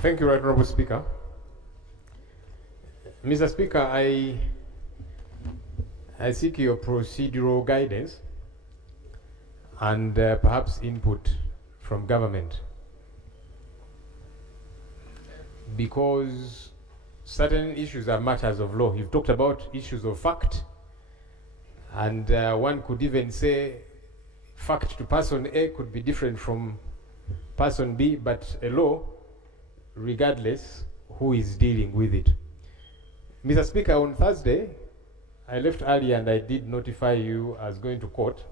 Thank you, Right Honourable Speaker. Mr. Speaker, I seek your procedural guidance and perhaps input from government, because certain issues are matters of law. You've talked about issues of fact, and one could even say fact to person A could be different from person B, but a law, regardless who is dealing with it. Mr. Speaker, on Thursday, I left early and I did notify you as going to court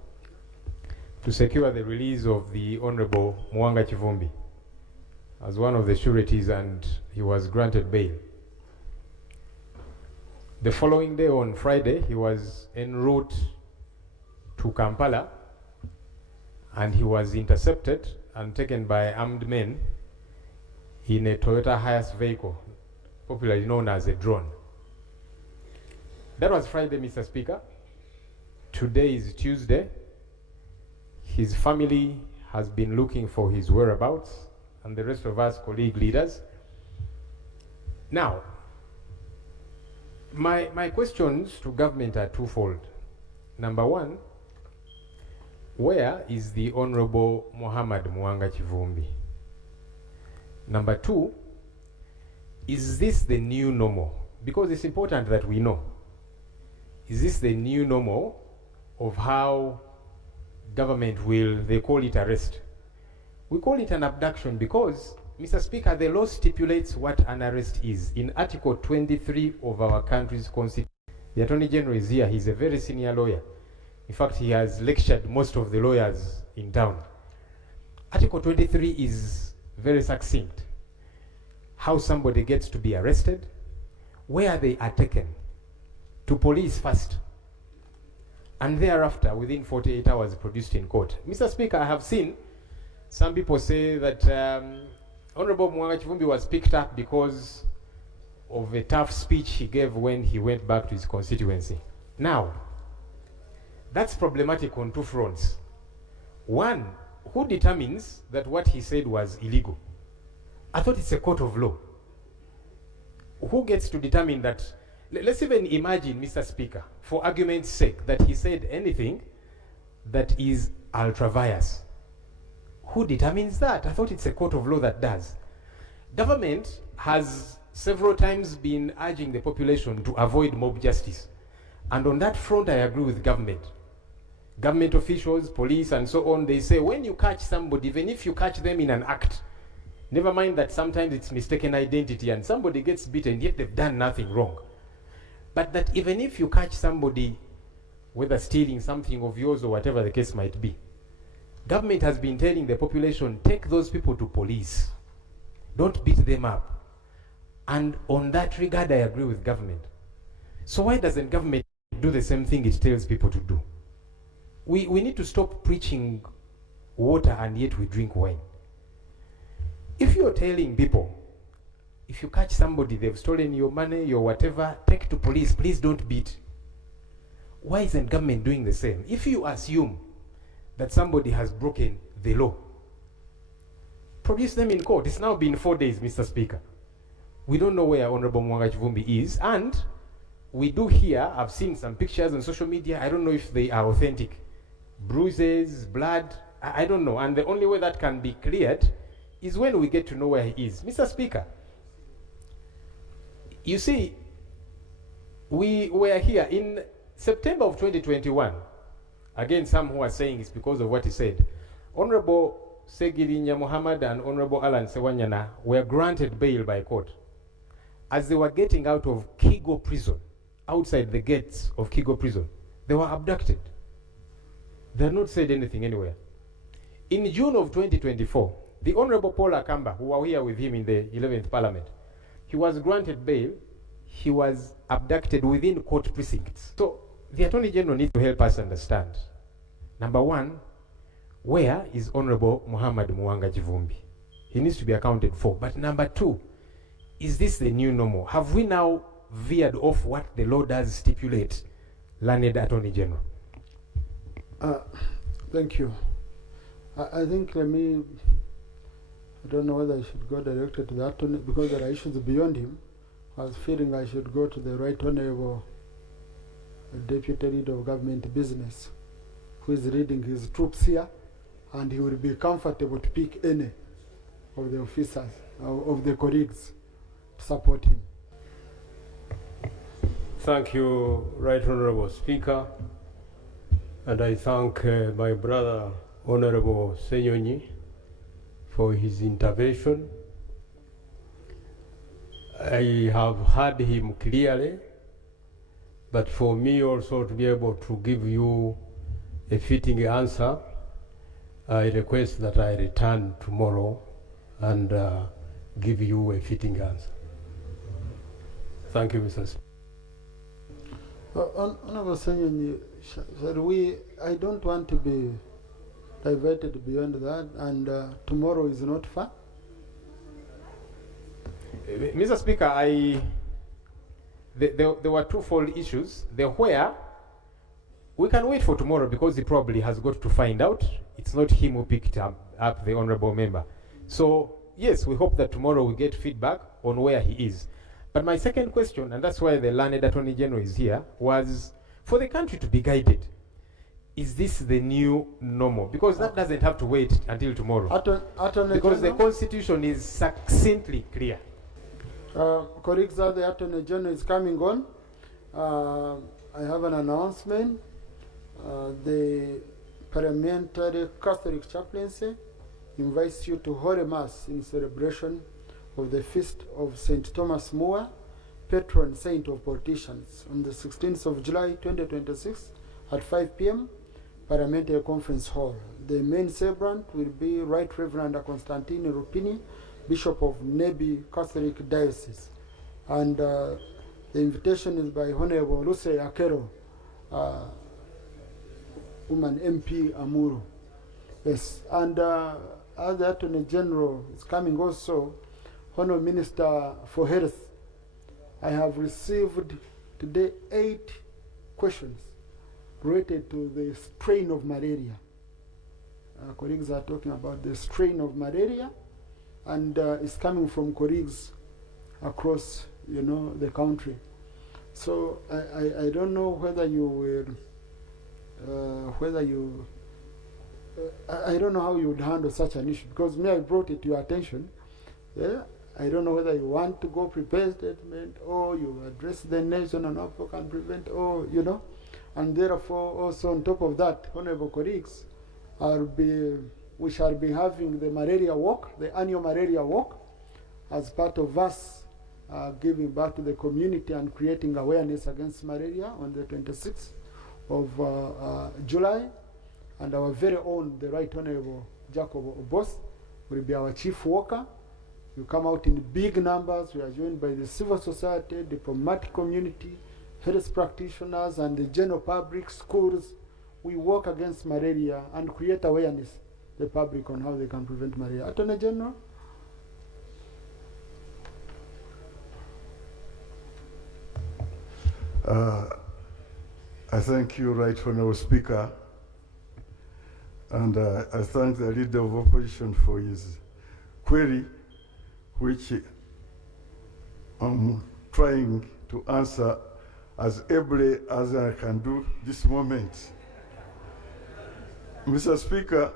to secure the release of the Honorable Kivumbi as one of the sureties, and he was granted bail. The following day, on Friday, he was en route to Kampala and he was intercepted and taken by armed men in a Toyota Hiace vehicle, popularly known as a drone. That was Friday, Mr. Speaker. Today is Tuesday. His family has been looking for his whereabouts, and the rest of us colleague leaders. Now, my questions to government are twofold. Number one, where is the Honorable Kivumbi? Number two, is this the new normal? Because it's important that we know. Is this the new normal of how government will, they call it arrest? We call it an abduction because, Mr. Speaker, the law stipulates what an arrest is. In Article 23 of our country's constitution, the Attorney General is here. He's a very senior lawyer. In fact, he has lectured most of the lawyers in town. Article 23 is very succinct. How somebody gets to be arrested, where they are taken, to police first, and thereafter, within 48 hours, produced in court. Mr. Speaker, I have seen some people say that Honorable Kivumbi was picked up because of a tough speech he gave when he went back to his constituency. Now, that's problematic on two fronts. One, who determines that what he said was illegal? I thought it's a court of law. Who gets to determine that? Let's even imagine, Mr. Speaker, for argument's sake, that he said anything that is ultra-vires. Who determines that? I thought it's a court of law that does. Government has several times been urging the population to avoid mob justice. And on that front, I agree with government. Government officials, police, and so on, they say when you catch somebody, even if you catch them in an act, never mind that sometimes it's mistaken identity and somebody gets beaten, yet they've done nothing wrong. But that even if you catch somebody, whether stealing something of yours or whatever the case might be, government has been telling the population, take those people to police. Don't beat them up. And on that regard, I agree with government. So why doesn't government do the same thing it tells people to do? We need to stop preaching water and yet we drink wine. If you're telling people, if you catch somebody, they've stolen your money, your whatever, take to police, please don't beat. Why isn't government doing the same? If you assume that somebody has broken the law, produce them in court. It's now been 4 days, Mr. Speaker. We don't know where Honorable Kivumbi is, and we do hear, I've seen some pictures on social media, I don't know if they are authentic. Bruises, blood, I don't know. And the only way that can be cleared is when we get to know where he is. Mr. Speaker, you see, we were here in September of 2021. Again, some who are saying it's because of what he said. Honorable Segirinya Muhammad and Honorable Alan Sewanyana were granted bail by court. As they were getting out of Kigo prison, outside the gates of Kigo prison, they were abducted. They had not said anything anywhere. In June of 2024, the Honorable Paul Akamba, who were here with him in the 11th Parliament, he was granted bail. He was abducted within court precincts. So the Attorney General needs to help us understand. Number one, where is Honorable Kivumbi? He needs to be accounted for. But number two, is this the new normal? Have we now veered off what the law does stipulate, learned Attorney General? Thank you. I think let me I don't know whether I should go directly to the attorney, because there are issues beyond him. I was feeling I should go to the Right Honorable Deputy Leader of Government Business, who is leading his troops here, and he will be comfortable to pick any of the officers, of the colleagues, to support him. Thank you, Right Honorable Speaker, and I thank my brother, Honorable Ssenyonyi, for his intervention. I have heard him clearly, but for me also to be able to give you a fitting answer, I request that I return tomorrow and give you a fitting answer. Thank you, Mr. Speaker. Honorable Ssenyonyi, shall we? I don't want to be diverted beyond that, and tomorrow is not far. Mr. Speaker, there were twofold issues. The where, we can wait for tomorrow because he probably has got to find out. It's not him who picked up the honorable member. So, yes, we hope that tomorrow we get feedback on where he is. But my second question, and that's why the learned Attorney General is here, was for the country to be guided. Is this the new normal? Because that doesn't have to wait until tomorrow. Because the Constitution is succinctly clear. Colleagues, the Attorney General is coming on. I have an announcement. The Parliamentary Catholic Chaplaincy invites you to Holy Mass in celebration of the Feast of St. Thomas More, patron saint of politicians, on the 16th of July 2026 at 5 p.m. Parliamentary Conference Hall. The main celebrant will be Right Reverend Constantine Rupini, Bishop of Nebi Catholic Diocese. And the invitation is by Honorable Luce Akero, woman MP Amuru. Yes, and as the Attorney General is coming also, Honorable Minister for Health, I have received today 8 questions related to the strain of malaria. Colleagues are talking about the strain of malaria, and it's coming from colleagues across, the country. So I don't know whether you will, I don't know how you would handle such an issue, because me, I brought it to your attention. Yeah? I don't know whether you want to go prepare statement, or you address the nation on how you can prevent, or, and therefore also on top of that, honorable colleagues, we shall be having the malaria walk, the annual malaria walk, as part of us giving back to the community and creating awareness against malaria on the 26th of July. And our very own, the Right Honorable Jacob Obos, will be our chief walker. You come out in big numbers. We are joined by the civil society, diplomatic community, health practitioners, and the general public, schools. We work against malaria and create awareness, the public, on how they can prevent malaria. Attorney General? I thank you, Right Honorable Speaker, and I thank the Leader of Opposition for his query, which I'm trying to answer as ably as I can do this moment. Mr. Speaker,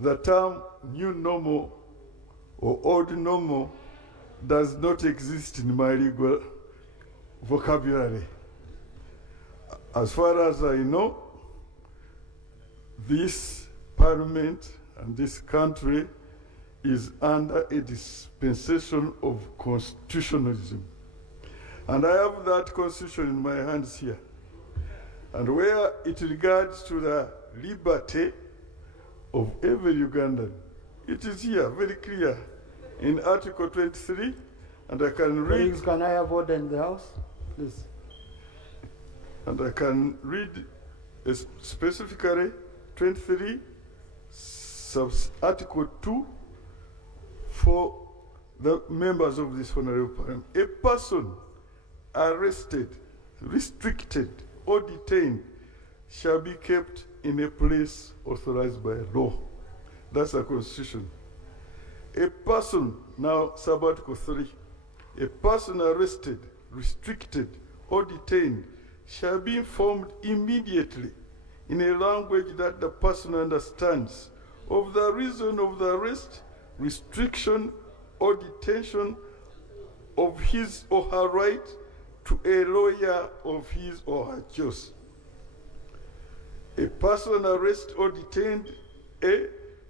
the term new normal or old normal does not exist in my legal vocabulary. As far as I know, this parliament and this country is under a dispensation of constitutionalism. And I have that constitution in my hands here. And where it regards to the liberty of every Ugandan, it is here, very clear, in Article 23, and I can read... Please, can I have order in the House? Please. And I can read specifically 23, Article 2, for the members of this honorable parliament. A person arrested, restricted, or detained shall be kept in a place authorized by law. That's the Constitution. A person, now Sabbatical 3, a person arrested, restricted, or detained shall be informed immediately in a language that the person understands of the reason of the arrest, restriction, or detention, of his or her right to a lawyer of his or her choice. A person arrested or detained, A,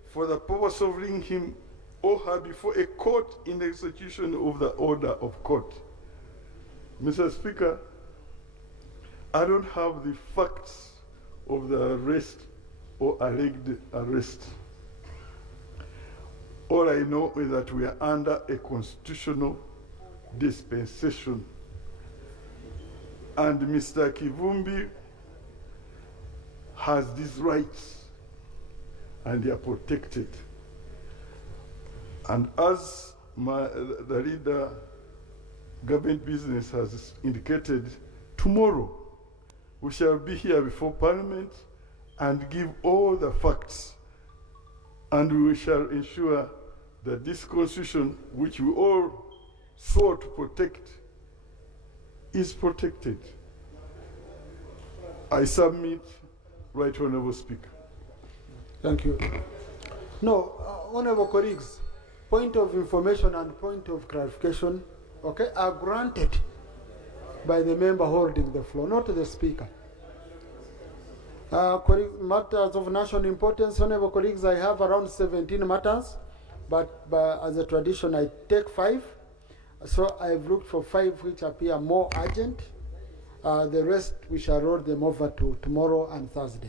for the purpose of bringing him or her before a court in execution of the order of court. Mr. Speaker, I don't have the facts of the arrest or alleged arrest. All I know is that we are under a constitutional dispensation. And Mr. Kivumbi has these rights, and they are protected. And as the leader, government business has indicated, tomorrow we shall be here before Parliament and give all the facts, and we shall ensure that this Constitution, which we all swore to protect, is protected. I submit, Right Honourable Speaker. Thank you. No, honourable colleagues, point of information and point of clarification, okay, are granted by the member holding the floor, not the speaker. Matters of national importance, honourable colleagues, I have around 17 matters, but as a tradition, I take 5. So I've looked for 5 which appear more urgent. The rest, we shall roll them over to tomorrow and Thursday.